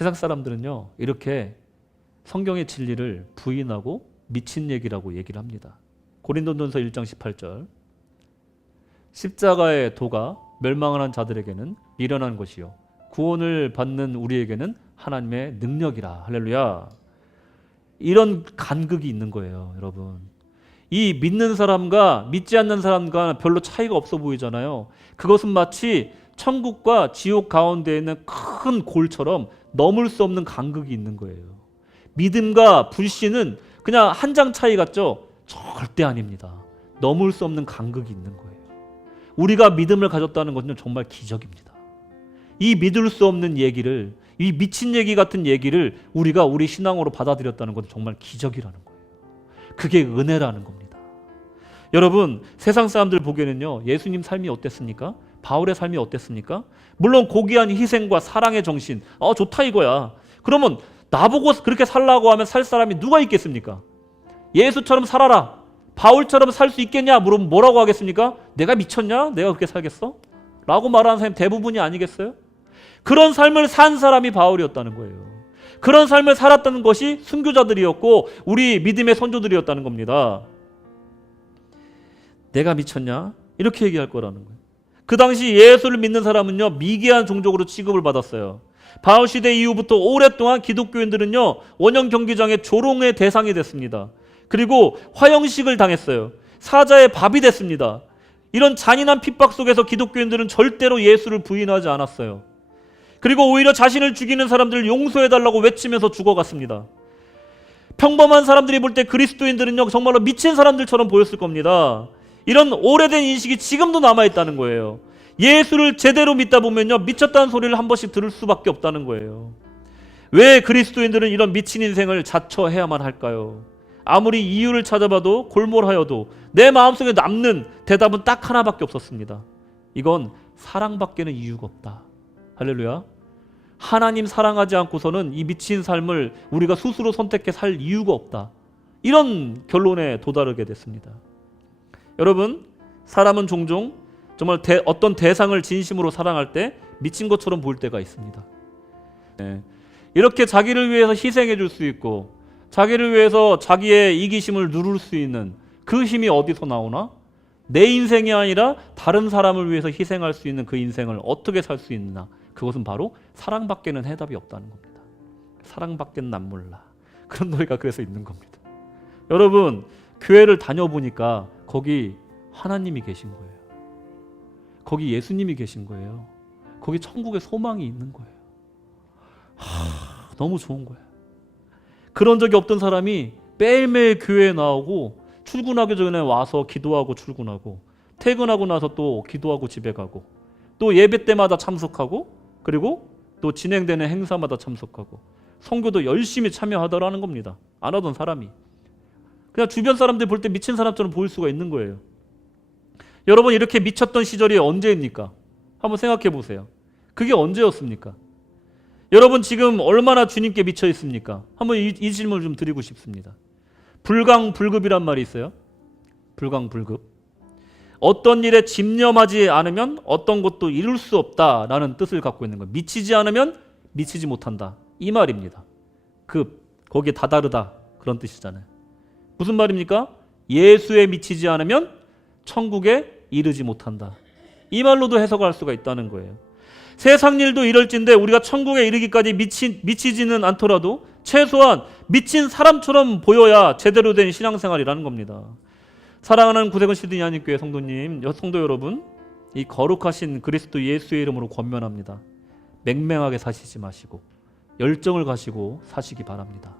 세상 사람들은요, 이렇게 성경의 진리를 부인하고 미친 얘기라고 얘기를 합니다. 고린도전서 1장 18절. 십자가의 도가 멸망을 한 자들에게는 미련한 것이요 구원을 받는 우리에게는 하나님의 능력이라. 할렐루야. 이런 간극이 있는 거예요, 여러분. 이 믿는 사람과 믿지 않는 사람과 별로 차이가 없어 보이잖아요. 그것은 마치 천국과 지옥 가운데 있는 큰 골처럼 넘을 수 없는 간극이 있는 거예요. 믿음과 불신은 그냥 한 장 차이 같죠? 절대 아닙니다. 넘을 수 없는 간극이 있는 거예요. 우리가 믿음을 가졌다는 것은 정말 기적입니다. 이 믿을 수 없는 얘기를, 이 미친 얘기 같은 얘기를 우리가 우리 신앙으로 받아들였다는 것은 정말 기적이라는 거예요. 그게 은혜라는 겁니다. 여러분, 세상 사람들 보기에는요, 예수님 삶이 어땠습니까? 바울의 삶이 어땠습니까? 물론 고귀한 희생과 사랑의 정신, 좋다 이거야. 그러면 나보고 그렇게 살라고 하면 살 사람이 누가 있겠습니까? 예수처럼 살아라, 바울처럼 살 수 있겠냐 물으면 뭐라고 하겠습니까? 내가 미쳤냐? 내가 그렇게 살겠어? 라고 말하는 사람이 대부분이 아니겠어요? 그런 삶을 산 사람이 바울이었다는 거예요. 그런 삶을 살았다는 것이 순교자들이었고 우리 믿음의 선조들이었다는 겁니다. 내가 미쳤냐? 이렇게 얘기할 거라는 거예요. 그 당시 예수를 믿는 사람은요, 미개한 종족으로 취급을 받았어요. 바울 시대 이후부터 오랫동안 기독교인들은요, 원형 경기장의 조롱의 대상이 됐습니다. 그리고 화형식을 당했어요. 사자의 밥이 됐습니다. 이런 잔인한 핍박 속에서 기독교인들은 절대로 예수를 부인하지 않았어요. 그리고 오히려 자신을 죽이는 사람들을 용서해달라고 외치면서 죽어갔습니다. 평범한 사람들이 볼 때 그리스도인들은요, 정말로 미친 사람들처럼 보였을 겁니다. 이런 오래된 인식이 지금도 남아있다는 거예요. 예수를 제대로 믿다 보면요, 미쳤다는 소리를 한 번씩 들을 수밖에 없다는 거예요. 왜 그리스도인들은 이런 미친 인생을 자처해야만 할까요? 아무리 이유를 찾아봐도 골몰하여도 내 마음속에 남는 대답은 딱 하나밖에 없었습니다. 이건 사랑밖에는 이유가 없다. 할렐루야. 하나님 사랑하지 않고서는 이 미친 삶을 우리가 스스로 선택해 살 이유가 없다. 이런 결론에 도달하게 됐습니다. 여러분, 사람은 종종 정말 어떤 대상을 진심으로 사랑할 때 미친 것처럼 보일 때가 있습니다. 이렇게 자기를 위해서 희생해 줄 수 있고 자기를 위해서 자기의 이기심을 누를 수 있는 그 힘이 어디서 나오나? 내 인생이 아니라 다른 사람을 위해서 희생할 수 있는 그 인생을 어떻게 살 수 있나? 그것은 바로 사랑밖에는 해답이 없다는 겁니다. 사랑밖에는 난 몰라. 그런 노래가 그래서 있는 겁니다. 여러분, 교회를 다녀보니까 거기 하나님이 계신 거예요. 거기 예수님이 계신 거예요. 거기 천국의 소망이 있는 거예요. 너무 좋은 거예요. 그런 적이 없던 사람이 매일매일 교회에 나오고 출근하기 전에 와서 기도하고 출근하고 퇴근하고 나서 또 기도하고 집에 가고 또 예배 때마다 참석하고 그리고 또 진행되는 행사마다 참석하고 선교도 열심히 참여하더라는 겁니다. 안 하던 사람이. 그냥 주변 사람들 볼 때 미친 사람처럼 보일 수가 있는 거예요. 여러분, 이렇게 미쳤던 시절이 언제입니까? 한번 생각해 보세요. 그게 언제였습니까? 여러분 지금 얼마나 주님께 미쳐 있습니까? 한번 이 질문을 좀 드리고 싶습니다. 불강불급이란 말이 있어요. 불강불급. 어떤 일에 집념하지 않으면 어떤 것도 이룰 수 없다라는 뜻을 갖고 있는 거예요. 미치지 않으면 미치지 못한다. 이 말입니다. 거기에 다다르다 그런 뜻이잖아요. 무슨 말입니까? 예수에 미치지 않으면 천국에 이르지 못한다. 이 말로도 해석할 수가 있다는 거예요. 세상 일도 이럴진데 우리가 천국에 이르기까지 미치지는 않더라도 최소한 미친 사람처럼 보여야 제대로 된 신앙생활이라는 겁니다. 사랑하는 구세군 시드니 한인교회 성도님, 성도 여러분, 이 거룩하신 그리스도 예수의 이름으로 권면합니다. 맹맹하게 사시지 마시고 열정을 가지고 사시기 바랍니다.